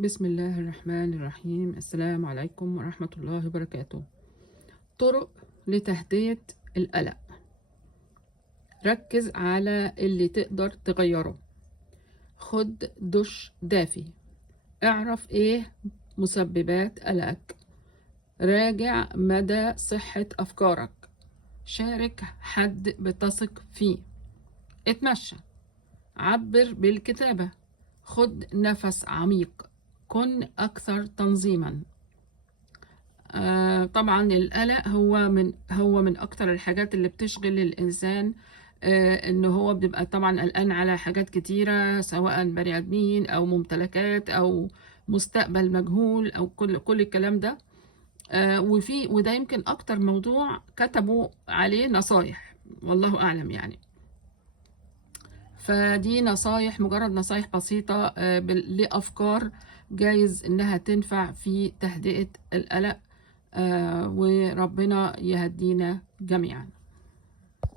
بسم الله الرحمن الرحيم. السلام عليكم ورحمة الله وبركاته. طرق لتهدئة القلق. ركز على اللي تقدر تغيره. خد دش دافي. اعرف ايه مسببات قلقك. راجع مدى صحة أفكارك. شارك حد بتثق فيه. اتمشى. عبر بالكتابة. خد نفس عميق. كن أكثر تنظيما. طبعا القلق هو من اكتر الحاجات اللي بتشغل الانسان. ان هو بيبقى طبعا قلقان على حاجات كتيرة، سواء بني ادمين او ممتلكات او مستقبل مجهول او كل الكلام ده. وده يمكن اكتر موضوع كتبوا عليه نصايح، والله اعلم يعني. فدي نصايح، مجرد نصايح بسيطة لأفكار جايز إنها تنفع في تهدئة القلق. وربنا يهدينا جميعا.